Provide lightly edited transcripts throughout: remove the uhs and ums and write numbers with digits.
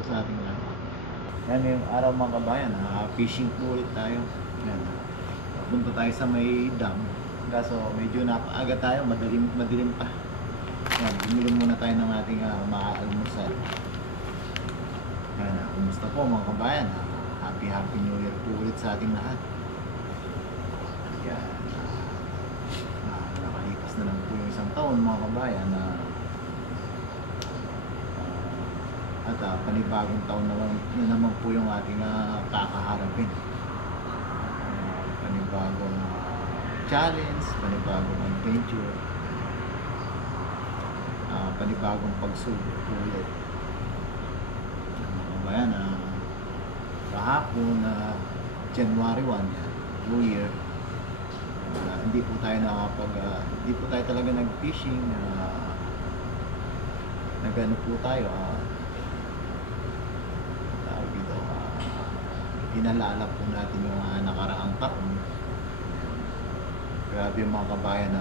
po sa ating lahat. Yan ngayong araw mga kabayan, fishing po ulit tayo. Yan, punta tayo sa may dam. Kaso medyo napaaga tayo, madilim pa. Yan, bumili muna tayo ng ating maaalmusal. Yan, kumusta po mga kabayan? Happy New Year po ulit sa ating lahat. Yan, nakalipas na lang po yung isang taon mga kabayan at panibagong taon na naman po yung ating kakaharapin. Panibagong challenge, panibagong adventure, panibagong pagsubok po ulit. Mga kabayan, kahapon January 1 yan, New Year, hindi po tayo talaga nag-fishing. Nagano po tayo, inalala po natin yung nakaraang taon. Grabe mga kabayan,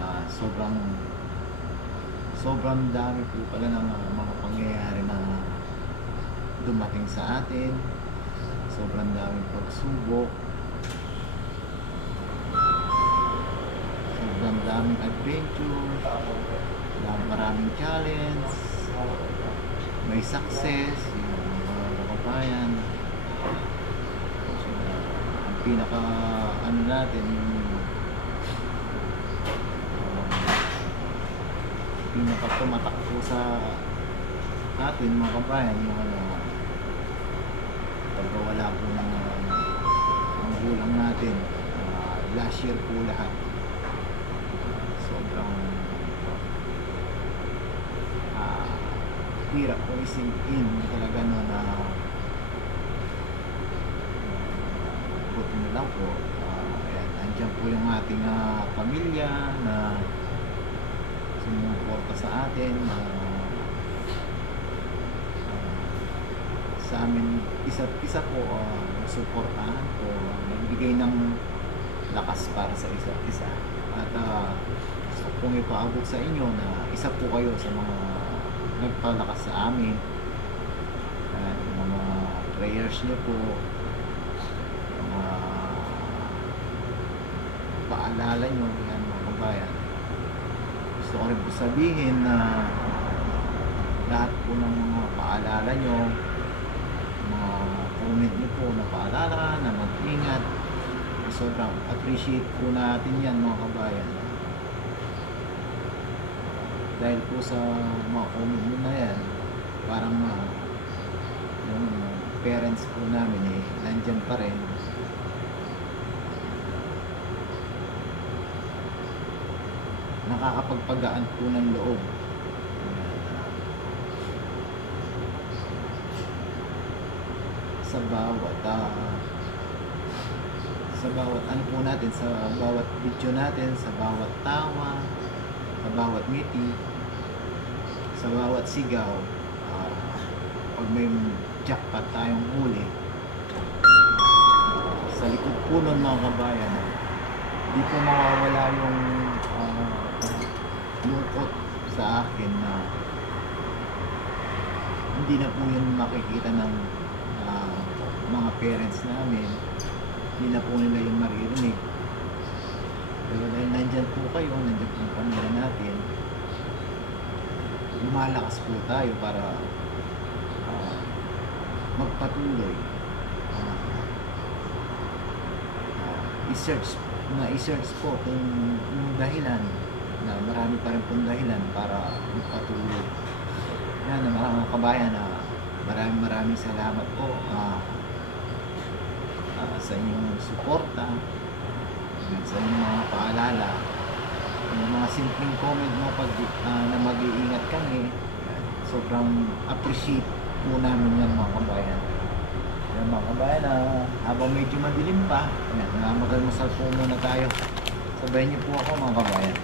sobrang dami po pala ng mga pangyayari na dumating sa atin. Sobrang daming pagsubok, sobrang daming adventure, maraming challenge, may success, yung mga kabayan. Ang pinaka natin, pinaka tumatak po sa atin mga kabayan, yung pagkawala po ng gulang natin. Last year po lahat. Sobrang hirap po ising in talaga na buti na lang po. Ayan, andyan po yung ating pamilya na sumuporta sa atin. Sa amin isa't isa po, suportahan po, nagbigay ng lakas para sa isa't isa. At gusto kong ipaabot sa inyo na isa po kayo sa mga nagpalakas sa amin. Mga prayers niyo po, mga paalala niyo, yan mga kabayan. Gusto ko rin po sabihin na lahat po ng mga paalala niyo, mga comment niyo po na paalala, na mag-ingat, sobrang appreciate po natin yan mga kabayan. Dahil po sa mga comment nyo na yan, parang yung parents po namin nandyan pa rin. Nakakapagpagaan po ng loob. Sa bawat ano po natin, sa bawat video natin, sa bawat tawa, sa bawat ngiti, sa bawat sigaw, pag may jackpot tayong huli, sa likod po nun mga kabayan, di po mawawala yung lungkot sa akin na hindi na po yun makikita ng mga parents namin. Hindi na po nila yung maririnig. Pero dahil nandyan po kayo, nandyan po yung pamilya natin, lumalakas po tayo para magpatuloy. I-search po kung yung dahilan, na marami pa rin pong dahilan para magpatuloy. Yan, mga kabayan, maraming salamat po sa inyong suporta, sa inyong mga paalala, yung mga simpleng comment mo na mag-iingat kami. Sobrang appreciate po namin yan mga kabayan. Yan mga kabayan, habang medyo madilim pa, mag-almusal po muna tayo. Sabayan niyo po ako mga kabayan.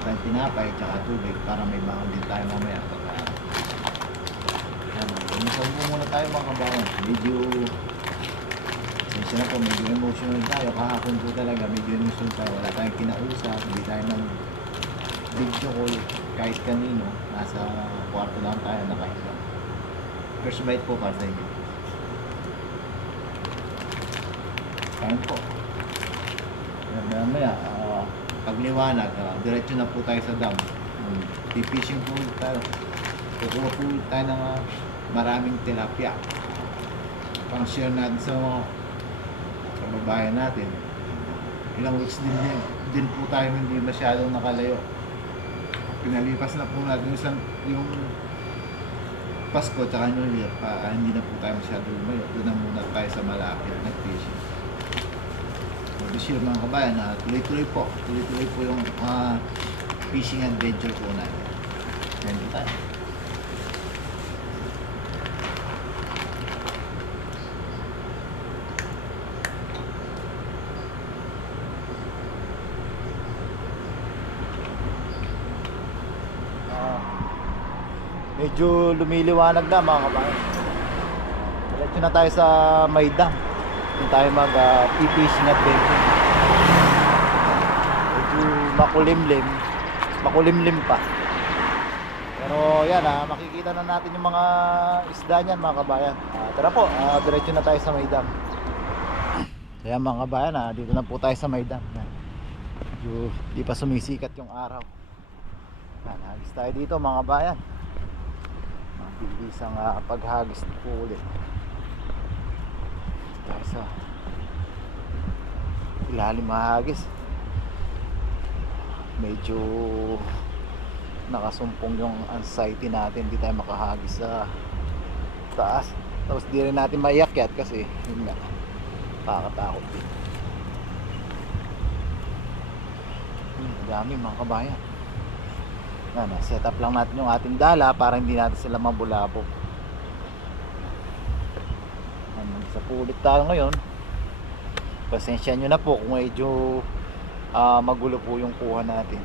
Tayo tinapay tsaka tubig para may bangon din tayo mamaya pagka almusal po muna tayo mga kabayan. Medyo na po, medyo emotional tayo kahapon po talaga, medyo emotional tayo, wala tayong kinausap, hindi tayo video call kahit kanino, nasa kwarto lang tayo nakahiga. First bite po para sa inyo. Kain po. Mamaya, pagliwanag, diretso na po tayo sa dam. Fishing po tayo. Kukuha po tayo ng maraming tilapia. Pang share natin sa mga kababayan natin. Ilang weeks din po tayo hindi masyadong nakalayo. Pinalipas na po natin yung Pasko tsaka New Year, hindi na po tayo masyadong lumayo. Doon na muna tayo sa malapit na fishing. So this year mga kabayan, tuloy-tuloy po yung fishing adventure po natin. Ganito tayo. Medyo lumiliwanag na mga kabayan. Diretso na tayo sa Maydam. Doon tayo mag-fishing adventure. Medyo makulimlim pa. Pero yan, makikita na natin yung mga isda niyan mga kabayan. Tara po, diretso na tayo sa Maydam. Kaya mga kabayan, dito na po tayo sa Maydam. Medyo di pa sumisikat yung araw. Hagis tayo dito mga kabayan. Bilisang paghagis po ulit tayo sa ilalim mahagis. Medyo nakasumpong yung anxiety natin, hindi tayo makahagis sa taas, tapos di rin natin maiakyat kasi yun nga, nakakatakot din. Dami mga kabayan. Set up lang natin yung ating dala para hindi natin sila mabulabog. Sa pulit tayo ngayon. Pasensya nyo na po kung medyo magulo po yung kuha natin.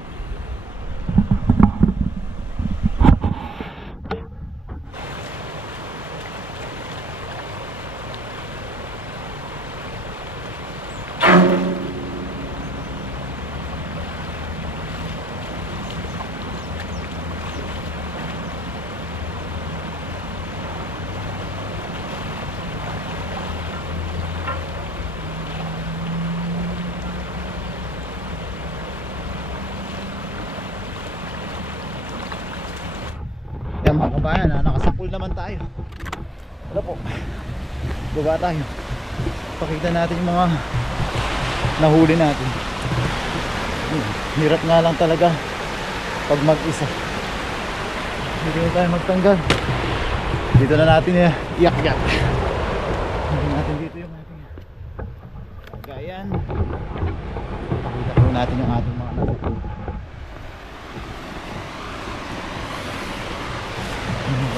Yan mga kabayan, nakasapul naman tayo. Wala po, baba tayo. Pakita natin yung mga nahuli natin. Hirap nga lang talaga pag mag-isa. Dito na tayo magtanggal. Dito na natin iyak-yak. Dito natin dito yung ating gayan. Pakita po natin yung ating mga nasapul.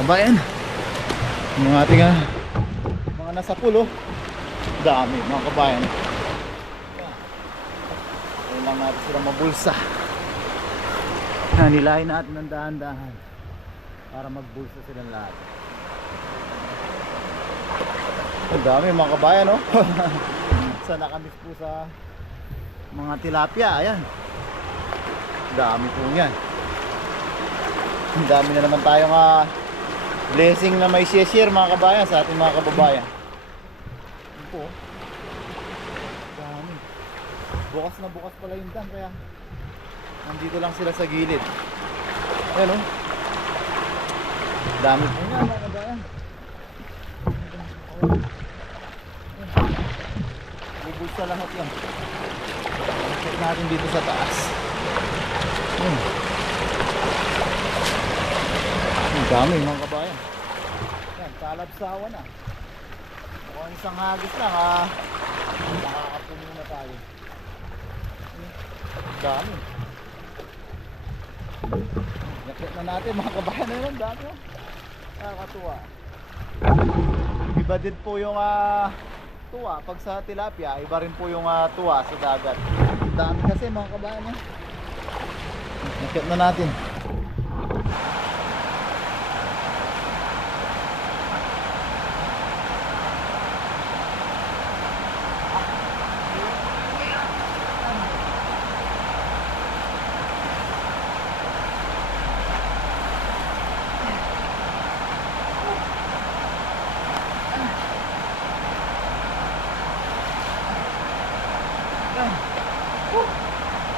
Kabayan, yung ating mga nasa pulo, dami mga kabayan. Ayun lang natin sila mabulsa. Nilahin natin ng dahan-dahan para magbulsa silang lahat. Ang dami mga kabayan, no? Sana kami po sa mga tilapia. Ayan, dami po yan. Ang dami na naman tayong blessing na may share mga kabayan sa ating mga kababayan. Ito po, dami. Bukas na bukas pala yung dam, kaya nandito lang sila sa gilid. Ayan o, dami po nga mga kabayan. Bubulsa lahat yan. Check natin dito sa taas. Ang dami mga kabayan. Yan, kalabsawa na. Mukhang isang hagis lang, nakakapuno na tayo. Ang dami. Nakit na natin mga kabayan na yun. Ang dami, nakakatuwa. Iba din po yung tuwa pag sa tilapia, iba rin po yung tuwa sa dagat. Ang dami kasi mga kabayan. Nakit na natin.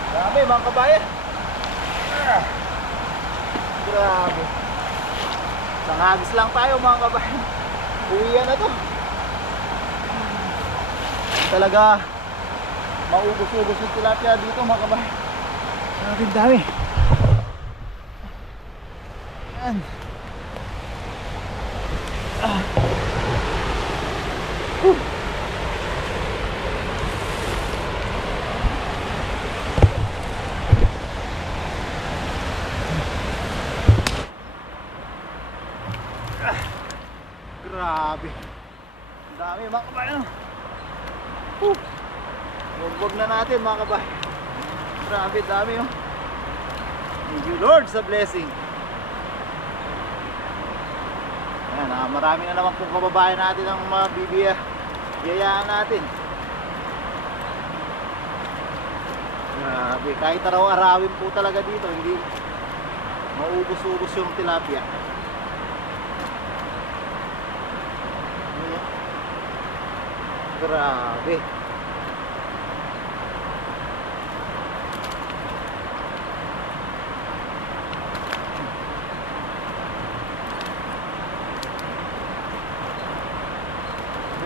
Grabe mga kabayan. Grabe. Sangagis lang tayo mga kabayan. Uwian na to. Talaga maubos-ubos yung tilapia dito mga kabayan. Grabe dami. Yan. Grabe. Ang dami mga kabayan. Huwag na natin mga kabayan. Grabe dami oh. Thank you Lord sa blessing. Ayan, marami na naman pong kababayan natin ang biyayaan natin. Grabe, kahit araw-arawin po talaga dito, hindi maubos-ubos yung tilapia. Grabe.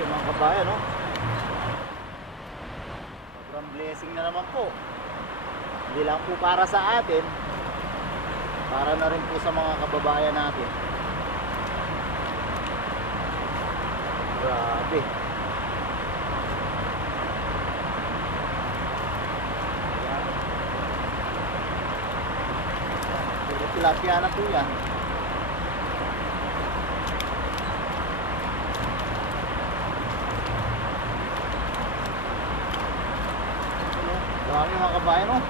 Mga kabayan, no? Sobrang blessing na naman po. Hindi lang po para sa atin, para na rin po sa mga kababayan natin. Grabe. Puro tilapia na po yan. Dami mga kabayan, no?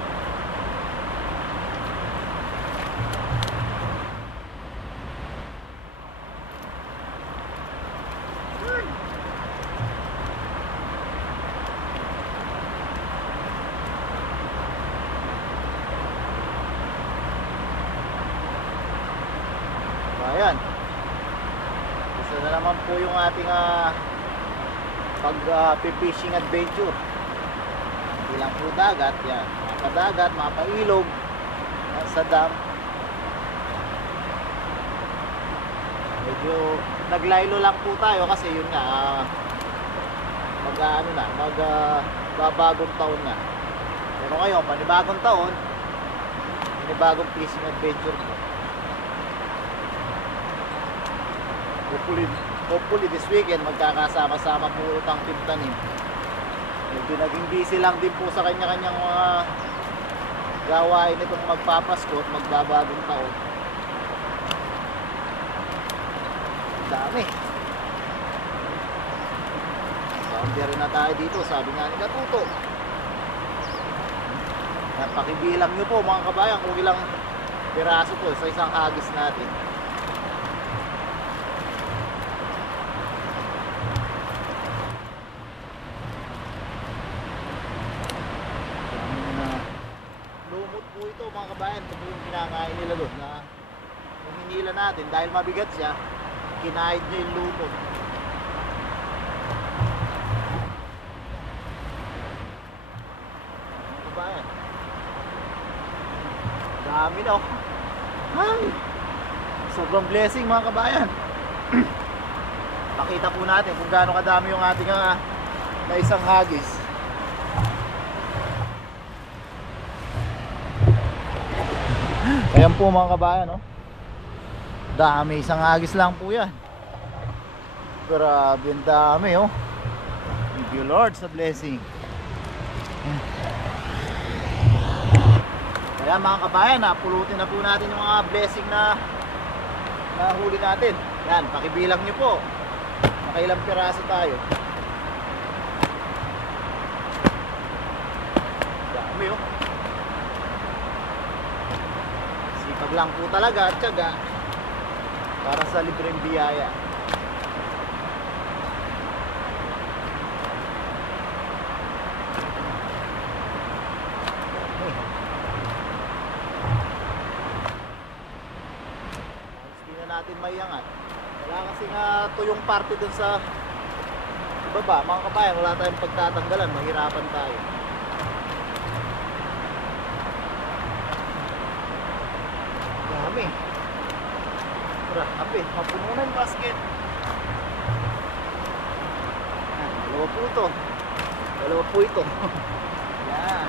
Ayan. Isa na naman po yung ating pag-fishing adventure. Hindi lang po dagat, yan. Mapadagat, mapailog sa dam. Medyo naglaylo lang po tayo kasi yun nga babagong taon na. Pero ngayon, panibagong taon, panibagong fishing adventure po. Hopefully this weekend magkakasama-sama po utang Team Tanim. Medyo naging busy lang din po sa kanya-kanyang mga gawain itong magpapasko at magbabagong taon. Dami. Boundary na tayo dito, sabi nga ni Katuto. Pakibilang nyo po mga kabayan kung ilang piraso po sa isang hagis natin. Mga kabayan, ito po yung kinakain nila doon na yung hinila natin dahil mabigat siya, kinain niya yung lumot. Mga kabayan, dami na oh. Ay, sobrang blessing mga kabayan. Makita po natin kung gaano kadami yung ating na isang hagis. Ayan po mga kabayan, no? Dami, isang hagis lang po yan. Grabe, ang dami, oh. Thank you Lord sa blessing. Kaya mga kabayan, napulutin na po natin yung mga blessing na nahuli natin. Yan, pakibilang nyo po. Nakailang piraso tayo. Dami, oh. Sipag lang po talaga at tiyaga para sa libreng biyaya. Hindi na natin maiangat. Wala kasi nga tuyong parte dun sa baba mga kabayan. Wala tayong pagtatanggalan, mahirapan tayo. kami. Grabe, mapuno na yung basket. Dalawa po ito. Dalawa po ito. Yan.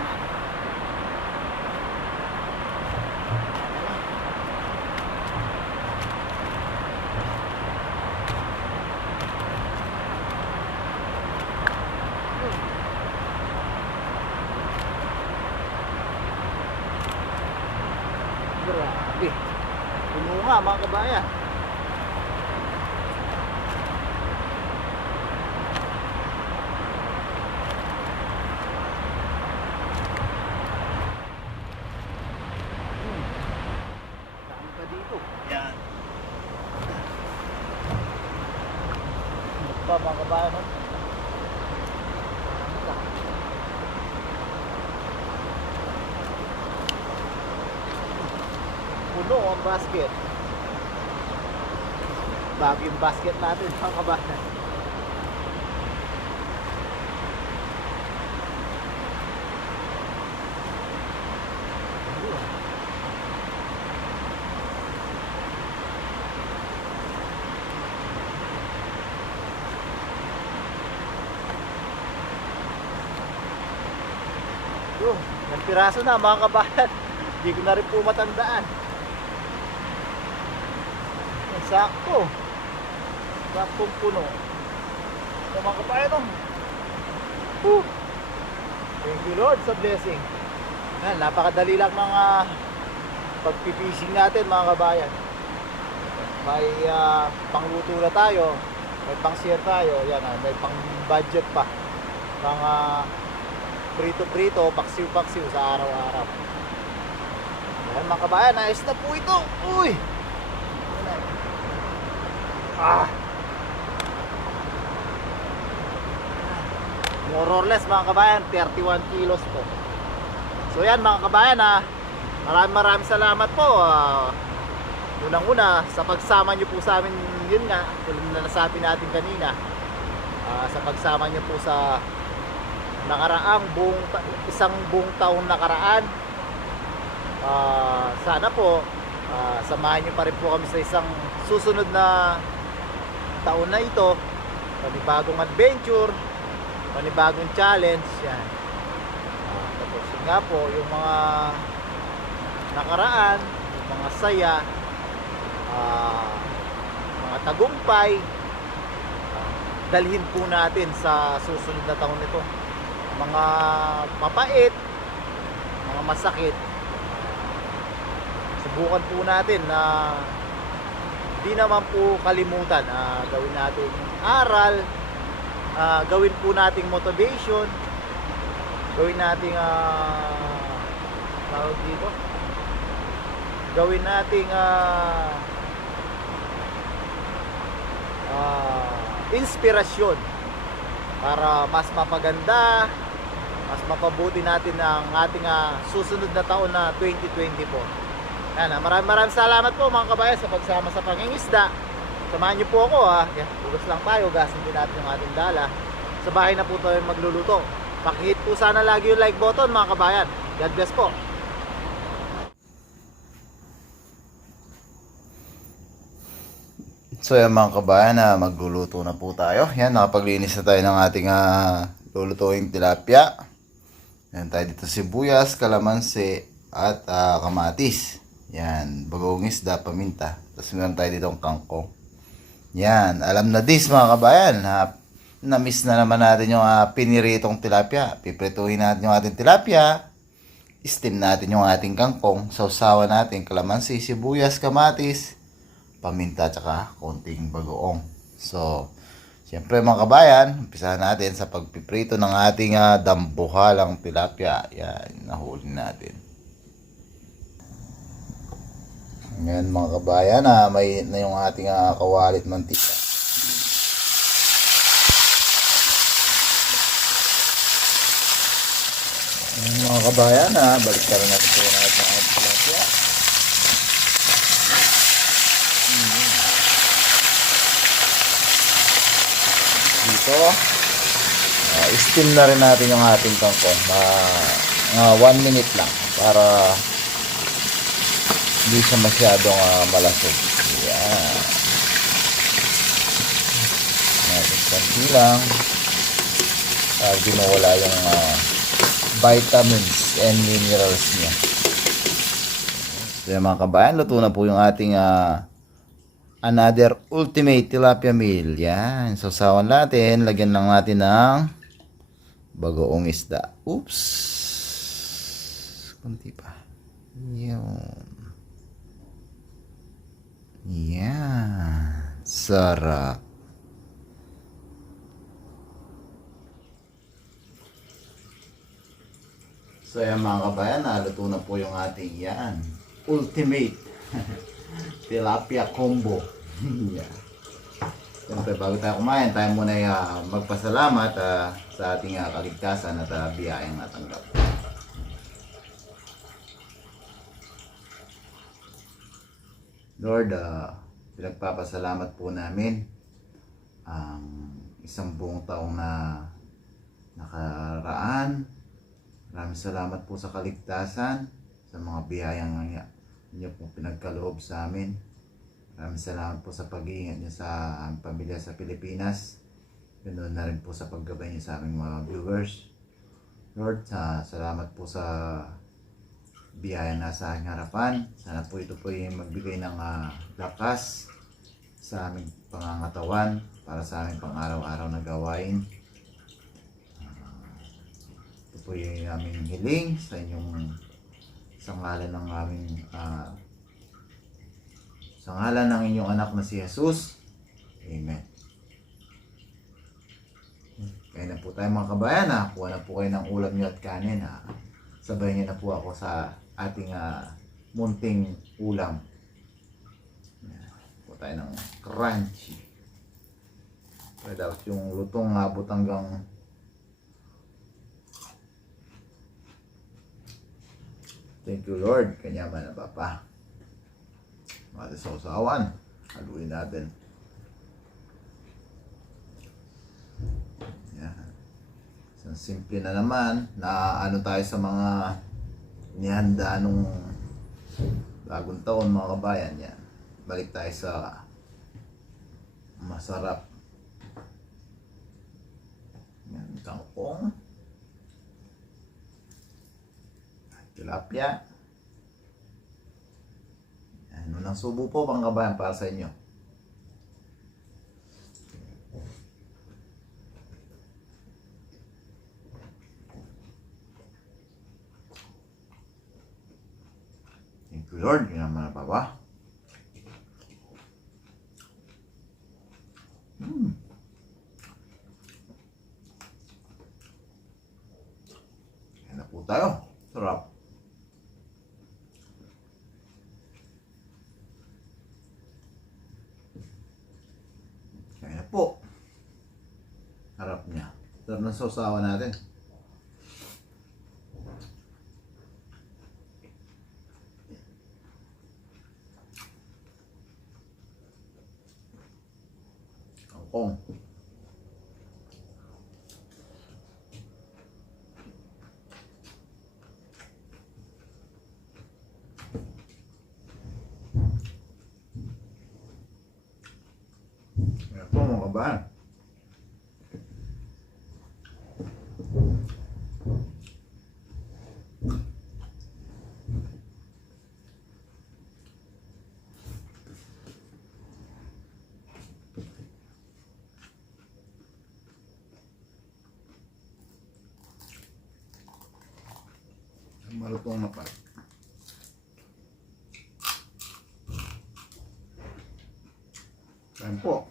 Grabe. Puno nga mga kabayan. Dami pa dito. Yan. Ano pa mga kabayan? No? Puno ang basket. Bago yung basket natin mga kabayan. Ng piraso na mga kabayan. Hindi ko na rin po matandaan. Sakto. Saktong puno. So mga kabayan, thank you Lord sa blessing. Yan, napakadali lang ng pagpipishing natin mga kabayan. May pangluto na tayo. May pang share tayo. Yan, may pang budget pa. Mga prito-prito, paksiw-paksiw sa araw-araw. Yan mga kabayan, ayos na po ito. Uy! More or less mga kabayan, 31 kilos po. So yan mga kabayan, maraming salamat po. Unang-una sa pagsama nyo po sa amin, yun nga, tulad na nasabi natin kanina, sa pagsama nyo po sa nakaraang isang buong taon nakaraan. Sana po samahan nyo pa rin po kami sa isang susunod na taon na ito. Panibagong adventure, panibagong challenge. Yan. Tapos yun nga po, yung mga nakaraan, yung mga saya, mga tagumpay, dalhin po natin sa susunod na taon nito. Mga mapait, mga masakit, subukan po natin na di naman po kalimutan. Gawin natin aral, gawin po nating motivation, gawin nating tawag dito, gawin nating inspirasyon para mas mapaganda, mas mapabuti natin ang ating susunod na taon na 2024. Yan, maraming salamat po mga kabayan sa pagsama sa pangingisda. Samahan niyo po ako yan, bugas lang tayo, gasin din natin yung ating dala. Sa bahay na po tayo magluluto. Pakihit po sana lagi yung like button mga kabayan. God bless po. So yan mga kabayan, magluluto na po tayo. Yan, nakapaglinis na tayo ng ating lulutuing tilapia. Yan tayo dito sibuyas, kalamansi at kamatis. Yan, bagong isda, paminta. Tapos meron tayo dito ang kangkong. Yan, alam na this mga kabayan. Na-miss na naman natin yung piniritong tilapia. Piprituhin natin yung ating tilapia. Steam natin yung ating kangkong. Sausawan natin kalamansi, sibuyas, kamatis, paminta, tsaka konting bagoong. So, siyempre mga kabayan, umpisahan natin sa pagpiprito ng ating dambuhalang tilapia. Yan, nahuli natin. Yan mga kabayan, may na yung ating kawalit mantika. Yan mga kabayan, balik ka rin natin po natin ang ating tilapia. Dito, steam na rin natin yung ating kangkong. 1 minute lang para Hindi siya masyadong malasog. Yan. Natin konti lang. Di mawala yung vitamins and minerals niya. So yan mga kabayan, luto na po yung ating another ultimate tilapia meal. Yan. So sawan natin, lagyan lang natin ng bagoong isda. Oops. Kunti pa. Yun. Yan. Sarap. So yan mga kabayan, naluto na po yung ating yan. Ultimate tilapia combo. Yeah. Siyempre bago tayo kumain, tayo muna magpasalamat sa ating kaligtasan at biyayang natanggap. Lord, pinagpapasalamat po namin ang isang buong taong na nakaraan. Maraming salamat po sa kaligtasan, sa mga biyayang inyo po pinagkaloob sa amin. Maraming salamat po sa pag-iingat niyo sa aming pamilya sa Pilipinas. Ganoon na rin po sa paggabay niyo sa aming mga viewers. Lord, salamat po sa biyaya na sa aking harapan. Sana po ito po yung magbigay ng lakas sa aming pangangatawan para sa aming pang-araw-araw na gawain. Ito po yung aming hiling sa inyong ngalan ng aming sa ngalan ng inyong anak na si Jesus. Amen. Kaya na po tayo mga kabayan. Kuha na po kayo ng ulam nyo at kanin. Sabay niyo na po ako sa ating munting ulam. Po tayo ng crunchy. Kaya dapat yung lutong abot hanggang thank you Lord. Kanya man na Papa. Mga sausawan. Haluin natin. Yan. So, simple na naman. Na ano tayo sa mga inihanda nung bagong taon mga kabayan. Yan. Balik tayo sa masarap. Yan. Kangkong. Tilapia. Yan. Unang subo po mga kabayan para sa inyo. Thank you Lord. Yun naman na Papa. Yan na po tayo. Sarap. Yan na po. Harap niya. Sarap ng sausawan natin. Kangkong. Yan po mga kabahan. Malutong na pa. Ayan po.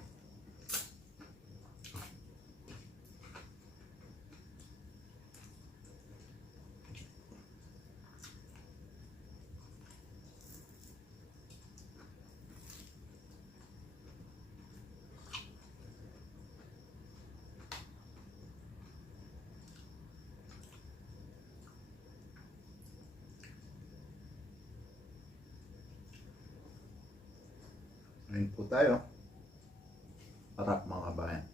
Ayan po tayo. Harap mga kabayan.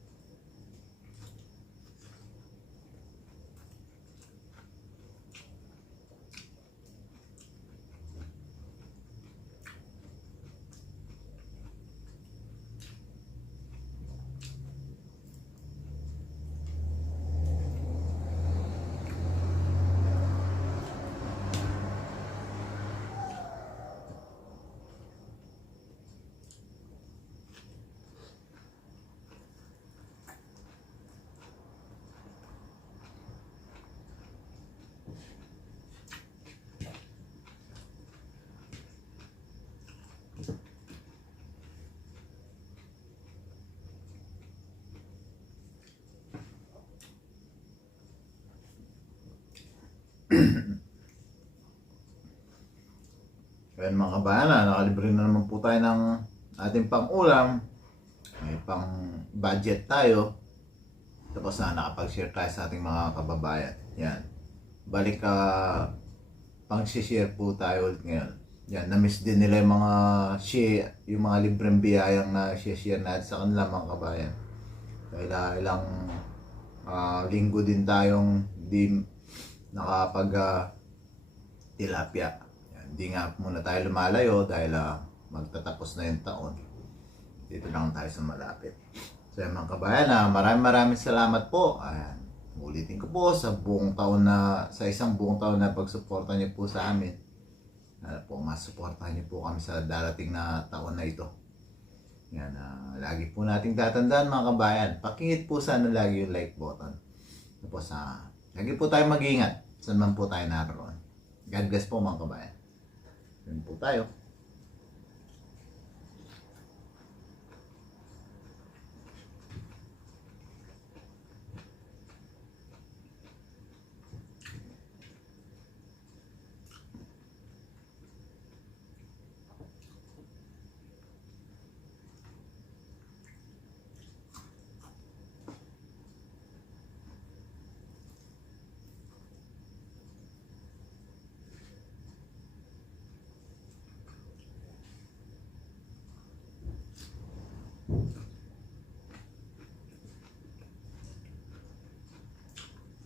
Kaya mga kabayan, nakalibre na naman po tayo ng ating pang-ulam. May pang-budget tayo. Tapos nakapag-share tayo sa ating mga kababayan. Yan. Balik pang-share po tayo ulit ngayon. Yan, na-miss din nila yung mga yung mga libreng biyayang na share natin sa kanila mga kabayan. Kaya ilang linggo din tayong di nakapag tilapia. Yan, hindi nga muna tayo lumalayo dahil magtatapos na yung taon. Dito lang tayo sa malapit. So yung mga kabayan, maraming salamat po. Ayan, ulitin ko po sa isang buong taon na pagsuporta niyo po sa amin. Masuportahan niyo po kami sa darating na taon na ito. Yan, lagi po nating tatandaan mga kabayan. Pakingit po sana lagi yung like button. Tapos lagi po tayo mag-ingat. Saan man po tayo naroon. God bless po mga kabayan. Yun po tayo.